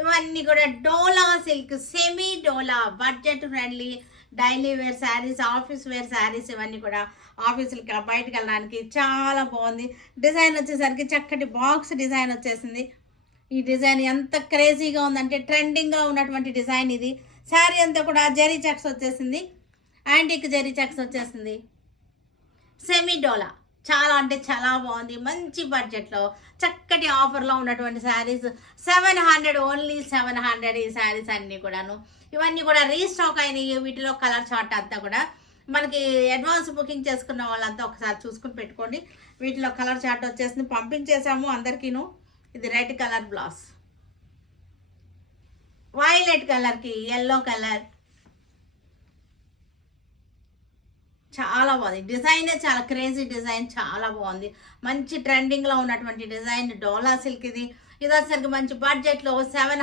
ఇవన్నీ కూడా Dola silk, semi Dola, budget friendly daily wear sarees, office wear sarees. ఇవన్నీ కూడా ఆఫీసులకి బయటకు వెళ్ళడానికి చాలా బాగుంది. డిజైన్ వచ్చేసరికి చక్కటి బాక్స్ డిజైన్ వచ్చేసింది. ఈ డిజైన్ ఎంత క్రేజీగా ఉందంటే ట్రెండింగ్గా ఉన్నటువంటి డిజైన్ ఇది. శారీ అంతా కూడా జరీ చెక్స్ వచ్చేసింది, యాంటిక్ జరీ చెక్స్ వచ్చేసింది. సెమీ డోలా చాలా అంటే చాలా బాగుంది. మంచి బడ్జెట్లో చక్కటి ఆఫర్లో ఉన్నటువంటి శారీస్ 700, ఓన్లీ 700 ఈ శారీస్ అన్నీ కూడాను. ఇవన్నీ కూడా రీస్టాక్ అయినాయి. వీటిలో కలర్ చార్ట్ అంతా కూడా మనకి అడ్వాన్స్ బుకింగ్ చేసుకున్న వాళ్ళంతా ఒకసారి చూసుకుని పెట్టుకోండి. వీటిలో కలర్ చార్ట్ వచ్చేసింది, పంపించేసాము అందరికీను. ఇది రెడ్ కలర్ బ్లౌజ్, వైలెట్ కలర్కి ఎల్లో కలర్, చాలా బాగుంది. డిజైనే చాలా క్రేజీ డిజైన్, చాలా బాగుంది. మంచి ట్రెండింగ్లో ఉన్నటువంటి డిజైన్ డోలా సిల్క్ ఇది. ఇది వచ్చేసరికి మంచి బడ్జెట్లో 7